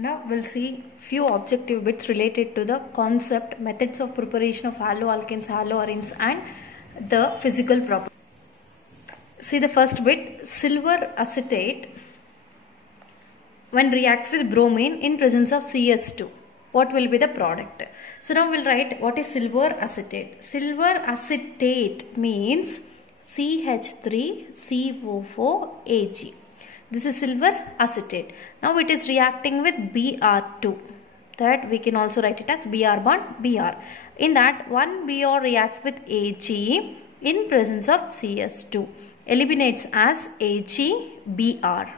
Now we'll see few objective bits related to the concept, methods of preparation of haloalkanes, haloarenes and the physical properties. See the first bit, silver acetate when reacts with bromine in presence of CS2. What will be the product? So now we'll write what is silver acetate. Silver acetate means CH3CO4Ag. This is silver acetate. Now it is reacting with Br2. That we can also write it as Br bond Br. In that, one Br reacts with Ag in presence of CS2. Eliminates as AgBr.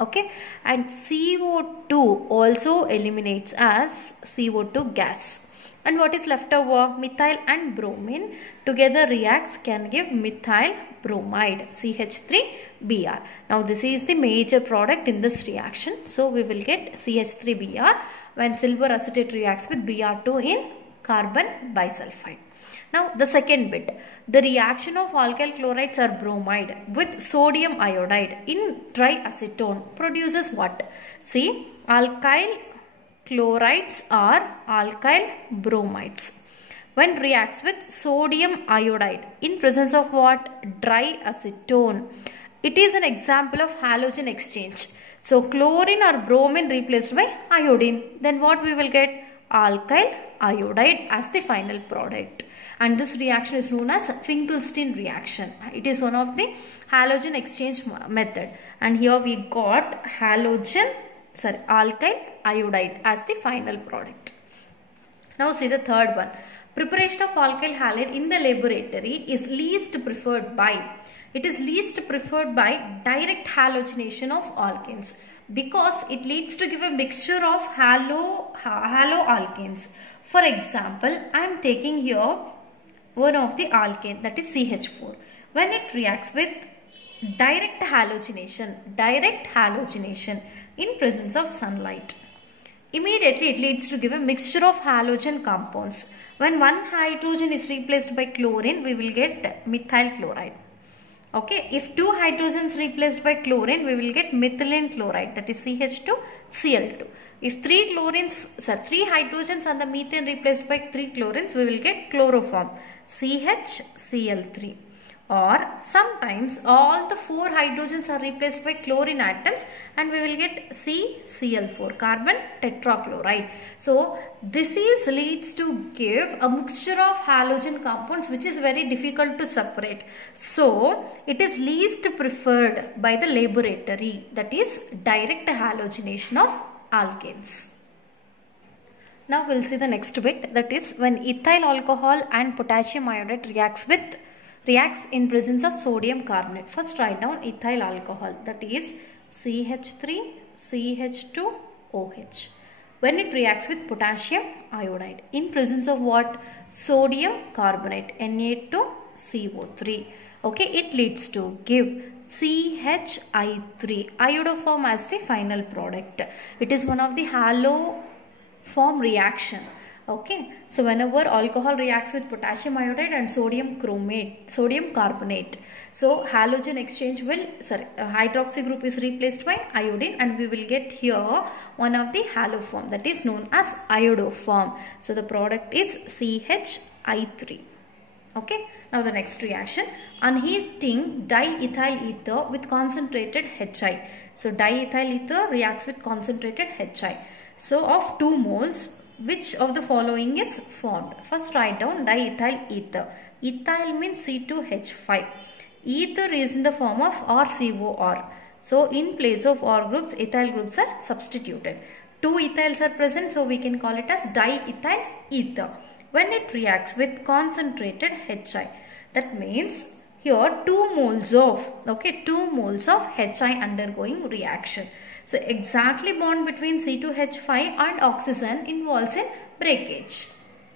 Okay, and CO2 also eliminates as CO2 gas. And what is left over? Methyl and bromine together reacts can give methyl bromide, CH3Br. Now this is the major product in this reaction. So we will get CH3Br when silver acetate reacts with Br2 in carbon bisulfide. Now the second bit, the reaction of alkyl chlorides or bromide with sodium iodide in triacetone produces what? See, alkyl chlorides are alkyl bromides. When reacts with sodium iodide in presence of what? Triacetone. It is an example of halogen exchange. So chlorine or bromine replaced by iodine. Then what we will get? Alkyl iodide as the final product. And this reaction is known as Finkelstein reaction. It is one of the halogen exchange method. And here we got alkyl iodide as the final product. Now see the third one. Preparation of alkyl halide in the laboratory is least preferred by. It is least preferred by direct halogenation of alkanes because it leads to give a mixture of haloalkanes. For example, I am taking here one of the alkane, that is CH4. When it reacts with direct halogenation in presence of sunlight, immediately it leads to give a mixture of halogen compounds. When one hydrogen is replaced by chlorine, we will get methyl chloride. Okay, if two hydrogens replaced by chlorine, we will get methylene chloride, that is CH2Cl2. If three hydrogens and the methane replaced by three chlorines, we will get chloroform, CHCl3. Or sometimes all the four hydrogens are replaced by chlorine atoms and we will get CCl4, carbon tetrachloride. So this leads to give a mixture of halogen compounds which is very difficult to separate. So it is least preferred by the laboratory, that is direct halogenation of alkanes. Now we will see the next bit, that is when ethyl alcohol and potassium iodide reacts in presence of sodium carbonate. First write down ethyl alcohol, that is CH3CH2OH. When it reacts with potassium iodide in presence of what? Sodium carbonate, Na2CO3. Okay, it leads to give CHI3, iodoform as the final product. It is one of the haloform reaction. Okay, so whenever alcohol reacts with potassium iodide and sodium carbonate, so halogen exchange will, hydroxy group is replaced by iodine and we will get here one of the haloform, that is known as iodoform. So the product is CHI3. Okay, now the next reaction, unheating diethyl ether with concentrated HI. So diethyl ether reacts with concentrated HI. So of 2 moles, which of the following is formed? First write down diethyl ether. Ethyl means C2H5. Ether is in the form of RCOR. So in place of R groups, ethyl groups are substituted. 2 ethyls are present, so we can call it as diethyl ether. When it reacts with concentrated HI, that means here 2 moles of HI undergoing reaction. So exactly bond between C2H5 and oxygen involves in breakage.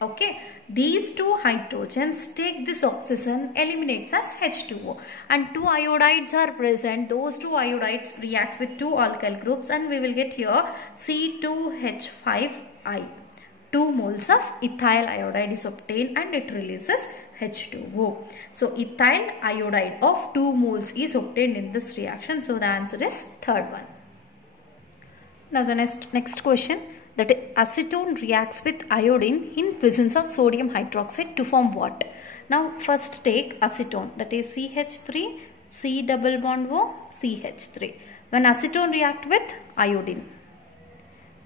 Okay, these 2 hydrogens take this oxygen, eliminates as H2O, and 2 iodides are present. Those 2 iodides reacts with 2 alkyl groups and we will get here C2H5I. 2 moles of ethyl iodide is obtained and it releases H2O. So ethyl iodide of 2 moles is obtained in this reaction. So the answer is third one. Now the next question, that acetone reacts with iodine in presence of sodium hydroxide to form what? Now first take acetone, that is CH3 C double bond O CH3. When acetone react with iodine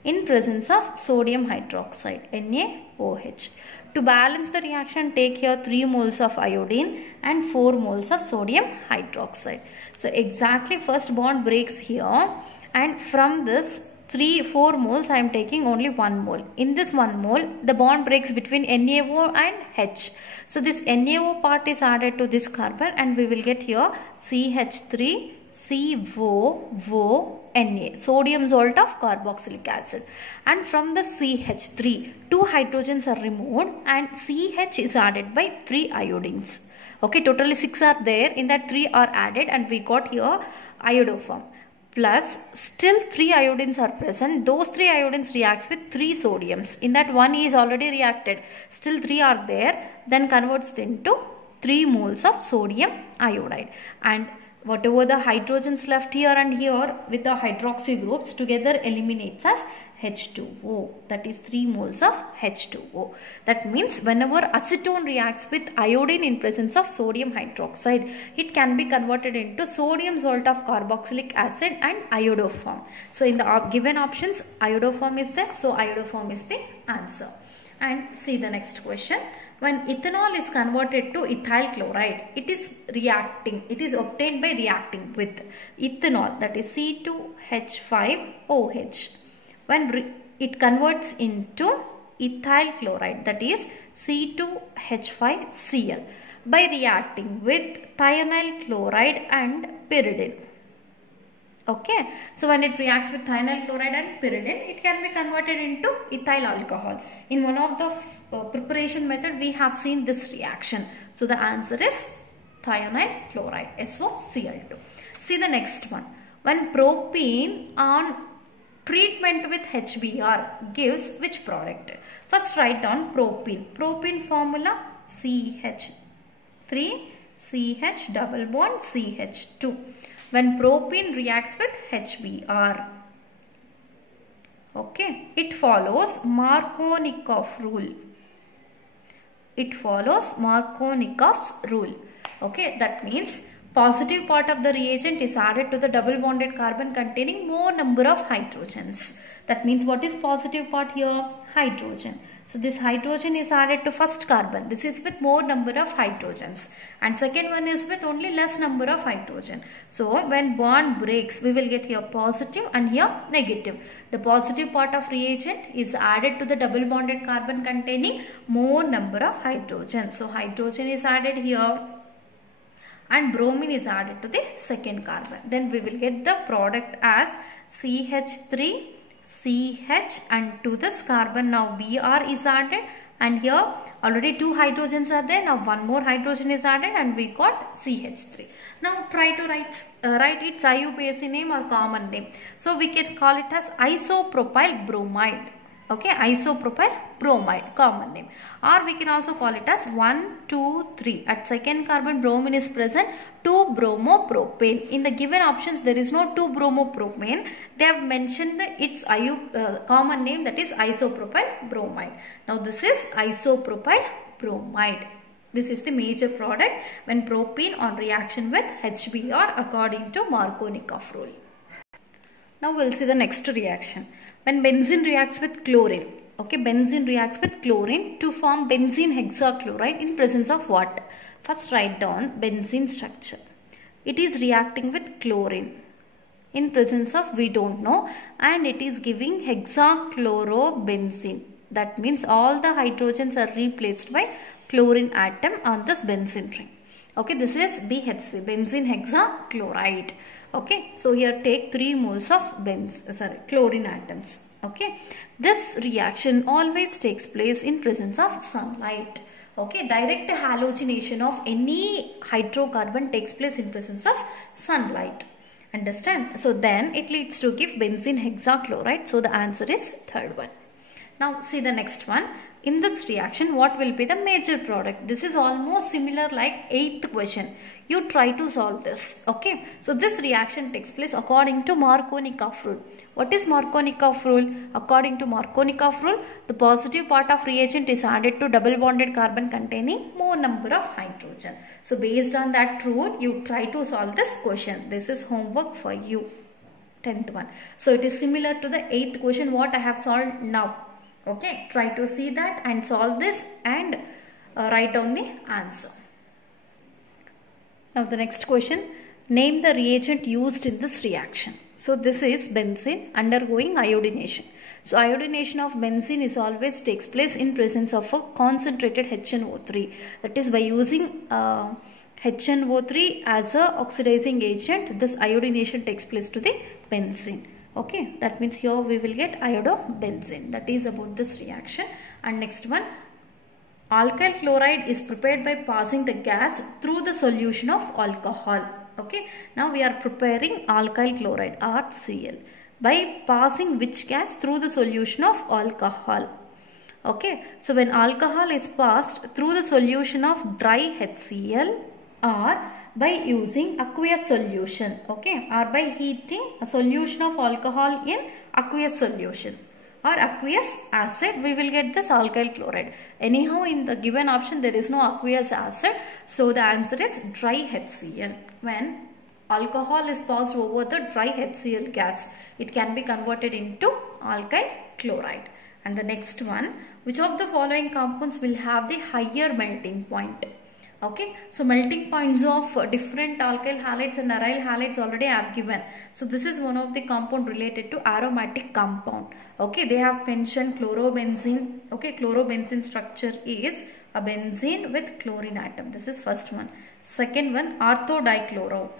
in presence of sodium hydroxide NaOH. To balance the reaction, take here 3 moles of iodine and 4 moles of sodium hydroxide. So exactly first bond breaks here, and from this 4 moles I am taking only 1 mole. In this 1 mole the bond breaks between NaO and H. So this NaO part is added to this carbon and we will get here CH3 COO Na, sodium salt of carboxylic acid. And from the CH3 2 hydrogens are removed and CH is added by 3 iodines. Okay, totally 6 are there, in that 3 are added and we got here iodoform. Plus still 3 iodines are present. Those 3 iodines reacts with 3 sodiums. In that 1 is already reacted. Still 3 are there. Then converts into 3 moles of sodium iodide. And whatever the hydrogens left here and here with the hydroxy groups together eliminates as H2O. That is 3 moles of H2O. That means whenever acetone reacts with iodine in presence of sodium hydroxide, it can be converted into sodium salt of carboxylic acid and iodoform. So in the given options, iodoform is there. So iodoform is the answer. And see the next question. When ethanol is converted to ethyl chloride, it is obtained by reacting with ethanol, that is C2H5OH. When it converts into ethyl chloride, that is C2H5Cl, by reacting with thionyl chloride and pyridine. Okay, so when it reacts with thionyl chloride and pyridine, it can be converted into ethyl alcohol. In one of the preparation method, we have seen this reaction. So the answer is thionyl chloride, SOCl2. See the next one. When propene on treatment with HBr gives which product? First write down propene. Propene formula CH3 CH double bond CH2. When propene reacts with HBr, okay, it follows Markovnikov's rule. It follows Markovnikov's rule. Okay, that means positive part of the reagent is added to the double bonded carbon containing more number of hydrogens. That means what is positive part here? Hydrogen. So this hydrogen is added to first carbon. This is with more number of hydrogens. And second one is with only less number of hydrogen. So when bond breaks, we will get here positive and here negative. The positive part of reagent is added to the double bonded carbon containing more number of hydrogen. So hydrogen is added here and bromine is added to the second carbon. Then we will get the product as CH3 CH, and to this carbon now Br is added, and here already 2 hydrogens are there. Now 1 more hydrogen is added and we got CH3. Now try to write its IUPAC name or common name. So we can call it as isopropyl bromide. Okay, isopropyl bromide, common name. Or we can also call it as 1, 2, 3. At second carbon bromine is present, 2 bromopropane. In the given options there is no 2 bromopropane. They have mentioned its common name, that is isopropyl bromide. Now this is isopropyl bromide. This is the major product when propene on reaction with HBr according to Markovnikov rule. Now we will see the next reaction. When benzene reacts with chlorine, okay, benzene reacts with chlorine to form benzene hexachloride in presence of what? First write down benzene structure. It is reacting with chlorine in presence of we don't know, and it is giving hexachlorobenzene. That means all the hydrogens are replaced by chlorine atom on this benzene ring. Okay, this is BHC, benzene hexachloride. Okay, so here take 3 moles of chlorine atoms. Okay, this reaction always takes place in presence of sunlight. Okay, direct halogenation of any hydrocarbon takes place in presence of sunlight. Understand? So then it leads to give benzene hexachloride. So the answer is third one. Now see the next one. In this reaction, what will be the major product? This is almost similar like 8th question. You try to solve this. Okay. So this reaction takes place according to Markovnikov rule. What is Markovnikov rule? According to Markovnikov rule, the positive part of reagent is added to double bonded carbon containing more number of hydrogen. So based on that rule, you try to solve this question. This is homework for you. 10th one. So it is similar to the 8th question what I have solved now. Okay, try to see that and solve this and write down the answer. Now the next question, name the reagent used in this reaction. So this is benzene undergoing iodination. So iodination of benzene is always takes place in presence of a concentrated HNO3. That is by using HNO3 as a oxidizing agent, this iodination takes place to the benzene. Okay, that means here we will get iodobenzene. That is about this reaction. And next one, alkyl chloride is prepared by passing the gas through the solution of alcohol. Okay, now we are preparing alkyl chloride HCl by passing which gas? Through the solution of alcohol. Okay, so when alcohol is passed through the solution of dry HCl or by using aqueous solution, okay, or by heating a solution of alcohol in aqueous solution or aqueous acid, we will get this alkyl chloride. Anyhow, in the given option there is no aqueous acid, so the answer is dry HCl. When alcohol is passed over the dry HCl gas, it can be converted into alkyl chloride. And the next one, which of the following compounds will have the higher melting point? Okay, so melting points of different alkyl halides and aryl halides already I have given. So this is one of the compound related to aromatic compound. Okay, they have mentioned chlorobenzene. Okay, chlorobenzene structure is a benzene with chlorine atom. This is first one. Second one, orthodichloro.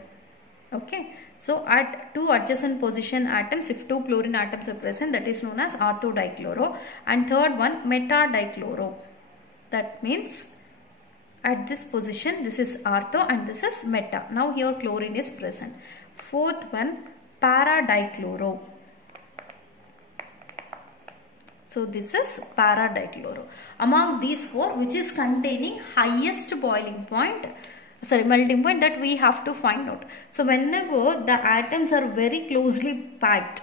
Okay, so at two adjacent position atoms, if two chlorine atoms are present, that is known as orthodichloro. And third one, metadichloro. That means at this position, this is ortho and this is meta. Now here chlorine is present. Fourth one, paradichloro. So this is paradichloro. Among these four, which is containing highest boiling point, melting point, that we have to find out. So whenever the atoms are very closely packed,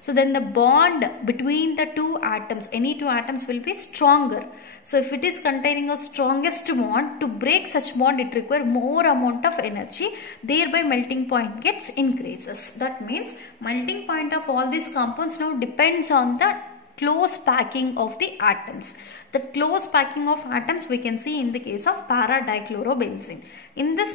so then the bond between the two atoms, any two atoms, will be stronger. So if it is containing a strongest bond, to break such bond it requires more amount of energy, thereby melting point gets increases. That means melting point of all these compounds now depends on the close packing of the atoms. The close packing of atoms we can see in the case of paradichlorobenzene. In this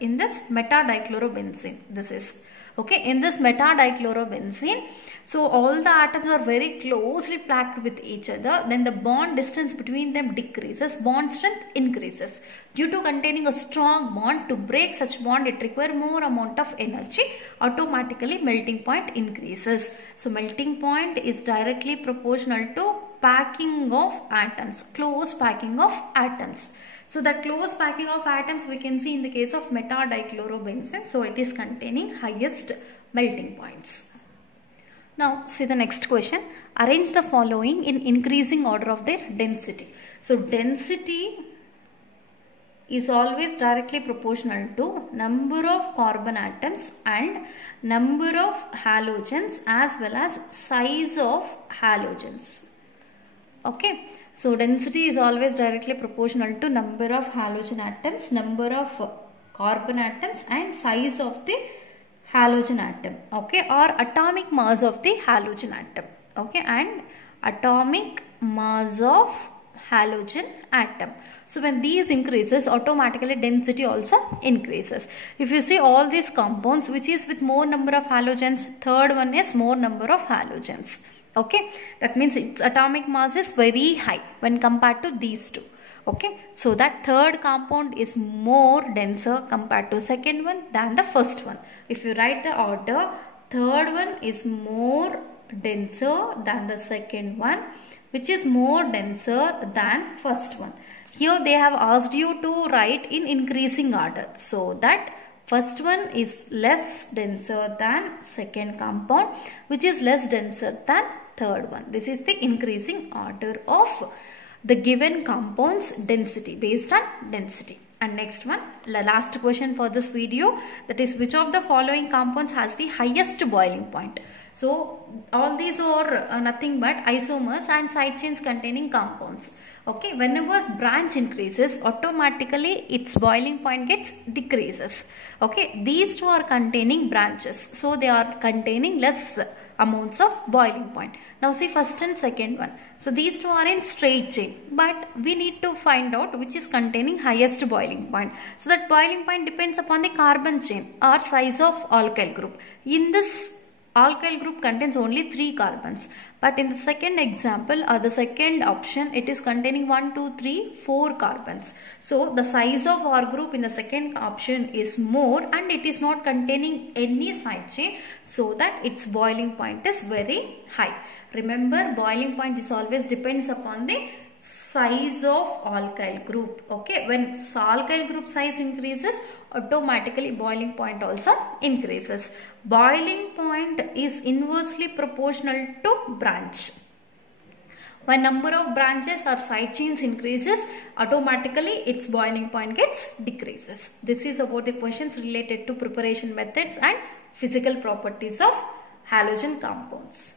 in this metadichlorobenzene, this is okay. In this metadichlorobenzene, so all the atoms are very closely packed with each other. Then the bond distance between them decreases, bond strength increases. Due to containing a strong bond, to break such bond it requires more amount of energy. Automatically melting point increases. So melting point is directly proportional to packing of atoms, close packing of atoms. So that close packing of atoms we can see in the case of metadichlorobenzene. So it is containing highest melting points. Now see the next question. Arrange the following in increasing order of their density. So density is always directly proportional to number of carbon atoms and number of halogens as well as size of halogens. Okay. So density is always directly proportional to number of halogen atoms, number of carbon atoms and size of the halogen atom. Okay, or atomic mass of the halogen atom. Okay, and atomic mass of halogen atom. So when these increases, automatically density also increases. If you see all these compounds, which is with more number of halogens, third one is more number of halogens. Okay, that means its atomic mass is very high when compared to these two. Okay, so that third compound is more denser compared to second one than the first one. If you write the order, third one is more denser than the second one, which is more denser than first one. Here they have asked you to write in increasing order, so that first one is less denser than second compound, which is less denser than third one. This is the increasing order of the given compound's density based on density. And next one, the last question for this video, that is which of the following compounds has the highest boiling point? So all these are nothing but isomers and side chains containing compounds. Okay, whenever branch increases, automatically its boiling point gets decreases. Okay, these two are containing branches, so they are containing less amounts of boiling point. Now see first and second one. So these two are in straight chain, but we need to find out which is containing highest boiling point. So that boiling point depends upon the carbon chain or size of alkyl group. In this, alkyl group contains only 3 carbons, but in the second example or the second option, it is containing 1, 2, 3, 4 carbons. So the size of our group in the second option is more, and it is not containing any side chain, so that its boiling point is very high. Remember, boiling point is always depends upon the size of alkyl group. Okay, when alkyl group size increases, automatically boiling point also increases. Boiling point is inversely proportional to branch. When number of branches or side chains increases, automatically its boiling point gets decreases. This is about the questions related to preparation methods and physical properties of halogen compounds.